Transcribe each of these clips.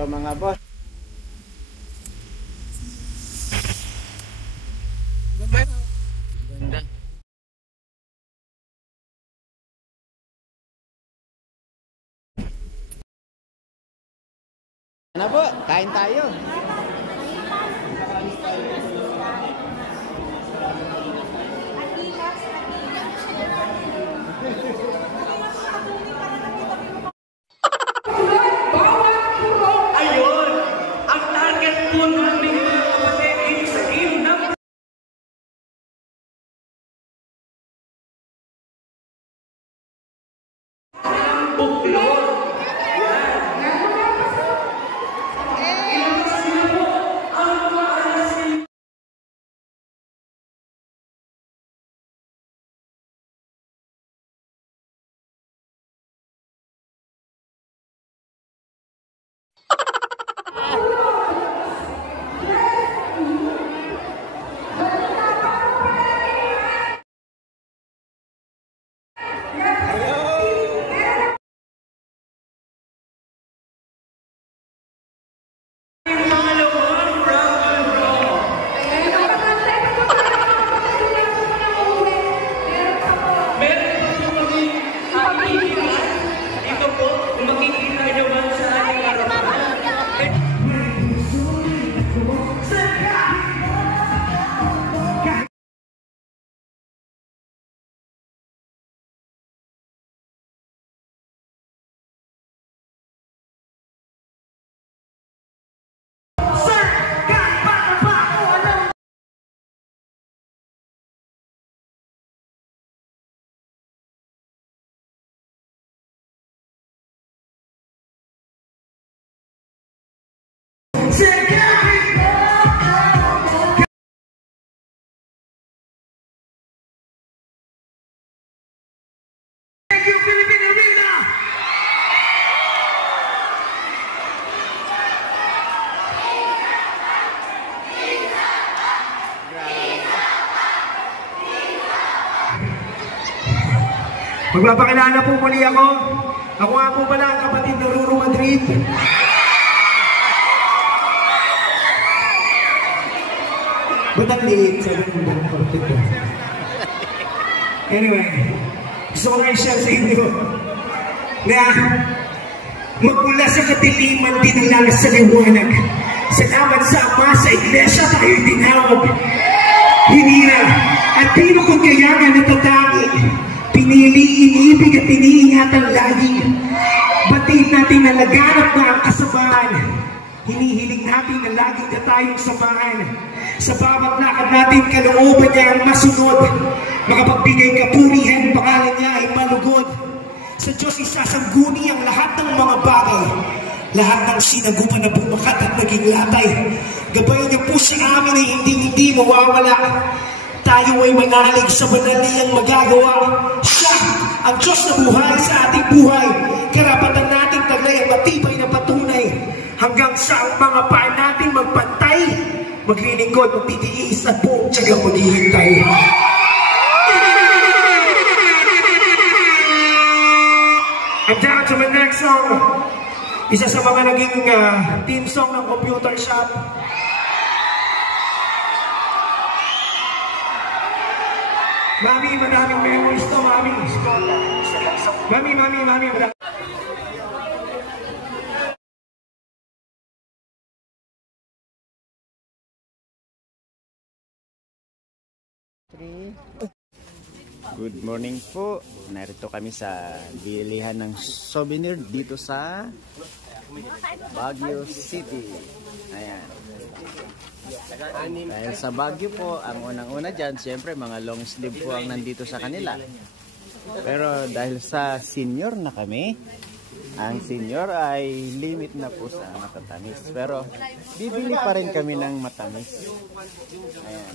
So mga boss, ganda. Ano po? Kain tayo. Ayun, ang target po namin mga kapatid sa game ng buklod. Thank you, Philippine Arena! Magpapakilala po muli ako. Ako nga po pala ang kapatid ng Ruru Madrid. Ba't ang liit? Sabi ko ba ang kapatid ko? Anyway, gusto ko nga i-share sa inyo na magmula sa katiliman dinala sa liwanag. Salamat sa Ama, sa Iglesia tayo tinawag. Hinira at pinukod kayangan na tatangi. Pinili, inibig at iniingatan lagi. Batid natin na laganap na ang kasabahan. Hinihiling natin na lagi na tayong samahan. Sa bawat lakad natin, kalooban niya ang masunod. Makapagbigay kapurihan, pangalan niya ay malugod. Sa Diyos isasangguni ang lahat ng mga bagay. Lahat ng sinagupan na bumakat at naging latay. Gabayan niyo po sa amin ay hindi mawawala. Tayo ay manalig sa banal niyang magagawa. Siya, ang Diyos na buhay sa ating buhay. Karapatan nating taglay ang matibay na patunay. Hanggang sa ang mga paa natin magpantay. Maglilingkod, magtitiis at buong tiyagang maghihintay. And down to my next song. Isa sa mga naging team song ng Computer Shop. Mami, maraming memories to, Mami. Mami, maraming. Good morning po. Narito kami sa bilihan ng souvenir dito sa Baguio City. Ayan. Dahil sa Baguio po, ang unang-una dyan, siyempre mga long sleeve po ang nandito sa kanila. Pero dahil sa senior na kami, ang senior ay limit na po sa matatamis. Pero bibili pa rin kami ng matamis.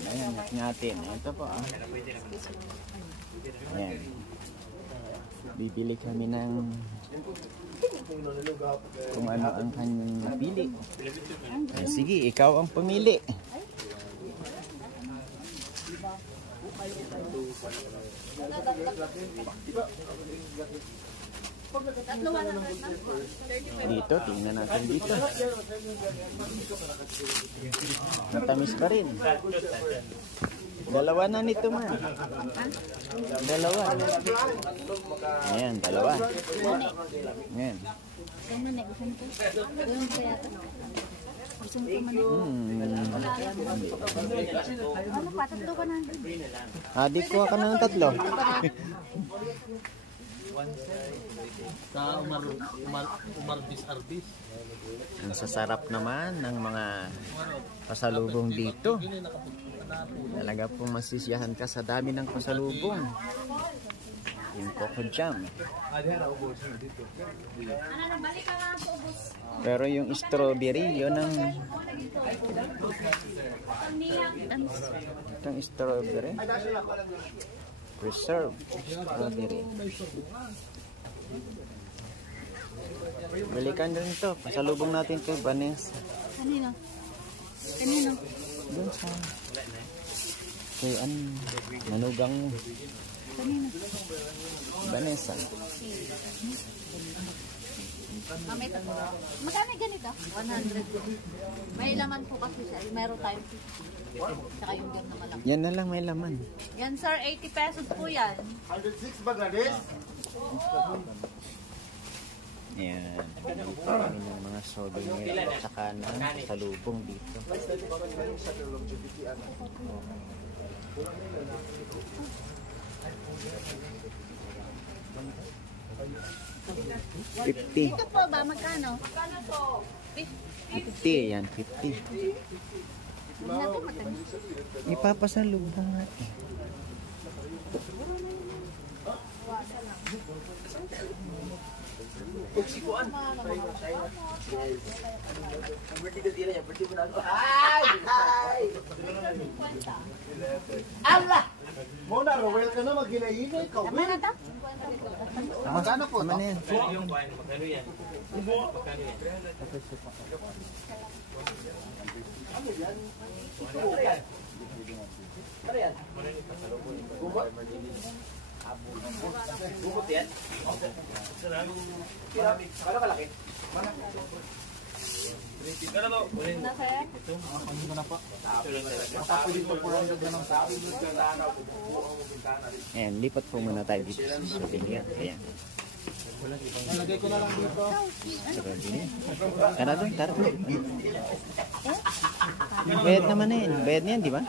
Ayan natin. Ito po. Ayan. Bibili kami ng kung ano ang kanyang napili. Ayan, sige, ikaw ang pumili. Tatlo 100 lang po. 35. Dito, tingnan natin dito. Matamis pa rin. Dalawa na nito man. Dalawa. Ayan, dalawa. Ayan. Ang mani, gusto mo to? Gawin ko yata. Gusto mo to mani? Ano pa? Tatlo ka na. Di kuha ka na ng tatlo. Sa umarbis-arbis. Ang sasarap naman ng mga pasalubong dito. Talaga pong masisiyahan ka sa dami ng pasalubong. Yung Coco Jam. Pero yung strawberry, yun ang... Itong strawberry. Preserved strawberry. Balikan din ito. Pasalubong natin kay Vanessa. Kanino? Kanino? Doon sa... Kay manugang Kanino? Vanessa. May tatlo. Magkano ganito? 100. May laman po kasi siya. Meron tayong 50. Tsaka yung game na malaki. Yan na lang may laman. Yan sir, 80 pesos po yan. 106 Bangladesh. Ayan. Dito kami ng mga souvenir at saka ng salubong dito. 50. Ito po ba? Magkano? Magkano po? 50 yan, 50. Natin matamis. Ipapasalubong natin. Allah! Muna, Rowel ka na, mag-ginahinay ka. Tama na to? Magkano po? Tama na yan. Na sir? Ayan, lipat po muna tayo dito sa souvenir. Ayan. Nalagay ko na lang dito. Souvenir. Tara doon, tara doon. Bayad naman na yan. Bayad na yan, di ba?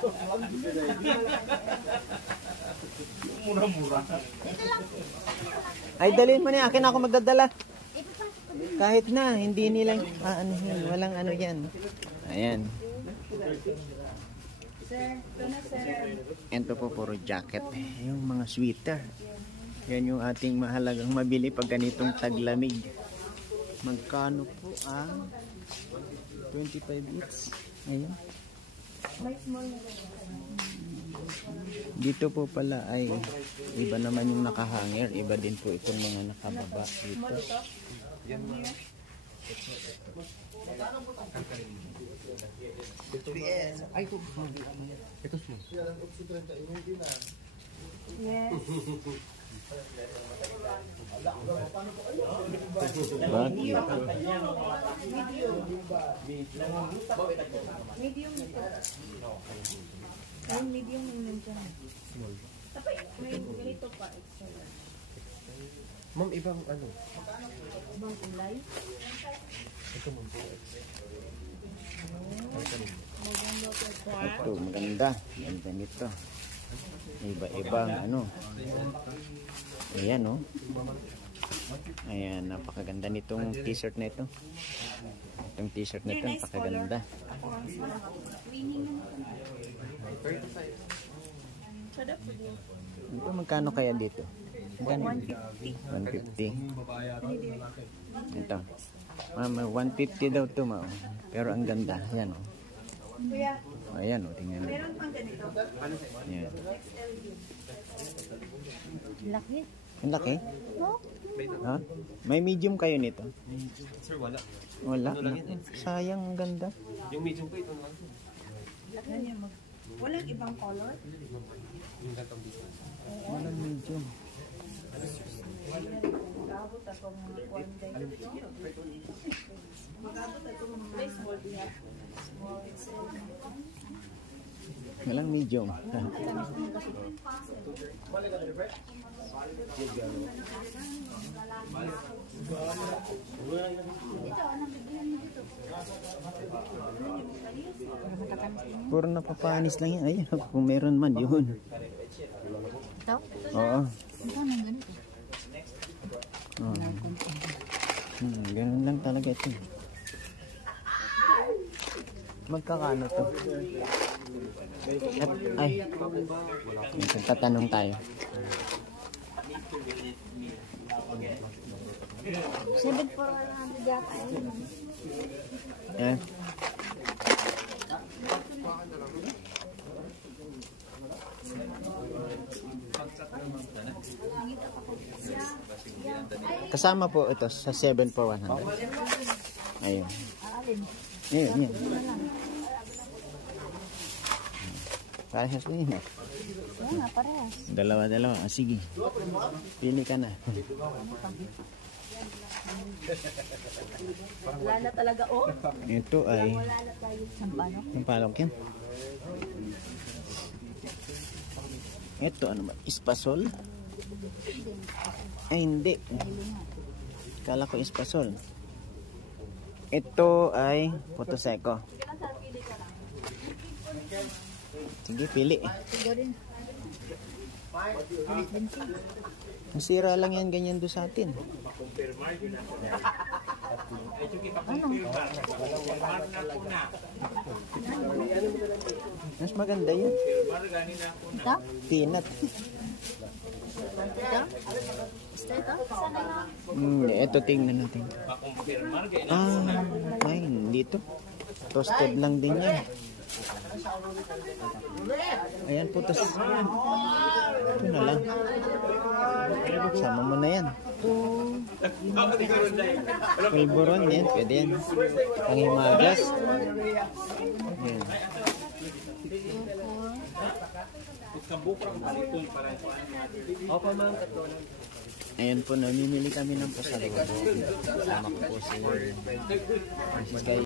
Ay, dalhin mo na. Akin ako magdadala. Kahit na, hindi nilang, ano yan, walang ano yan. Ayan. Ito po, puro jacket. Yung mga sweater. Yan yung ating mahalagang mabili pag ganitong taglamig. Magkano po ang 25 each? Ayan. Dito po pala ay iba naman yung nakahanger. Iba din po itong mga nakababa dito. Bagyo. Medium nito. Yung medium yung nandiyan. Tapos may ganito pa extra. Ma'am, ibang ano? Ibang kulay. Ito ma'am po. Maganda po po. Ito, maganda. Ganda nito. Iba-ibang ano. Ayan, oh. Ayan, napakaganda nitong t-shirt na ito. Itong t-shirt na ito, napakaganda. Ito, magkano kaya dito? Magkano? 150. 150. Ito. Mama, 150 daw ito, ma. Pero ang ganda. Ayan, oh. Ayan, oh. Tingnan mo. Ayan. Laki. Ang laki? No? Ha? May medium kayo nito? Sir, wala. Wala. Sayang, ang ganda. Yung medium ko ito lang. Walang ibang color? Yung gantong dito. Walang medium. Walang medium. Puro napapanis lang yan. Ayun, kung meron man yun. Ito? Oo. Ito nang ganito. Oh. Ganun lang talaga ito. Magkakano to? Ay, tatanong tayo. 7,400 yata yun. Eh. Kasama po ito sa 7 for 100. Ayun. Ayun, yan. Parehas na yun. Oo nga, parehas. Dalawa. Ah, sige. Pili ka na. Wala na talaga, oh. Ito ay Sampano? sampalok yan. Ito ano ba? Espasol? Ay hindi. Kala ko espasol. Ito ay Puto Seco. Sige, pili. Ito rin. Masira lang yan ganyan doon sa atin. Mas maganda yan. Ito? Peanut. Ito? Ito tingnan natin. Ah, ay, dito. Toasted lang din yan. Ayan, putos. Ito na lang. Sama mo na yan. Pulburon yan, pwede yan. Panghimagas. Ayan. Ayan po, namimili kami ng pasalubong. Kasama ko po si Mrs. Kay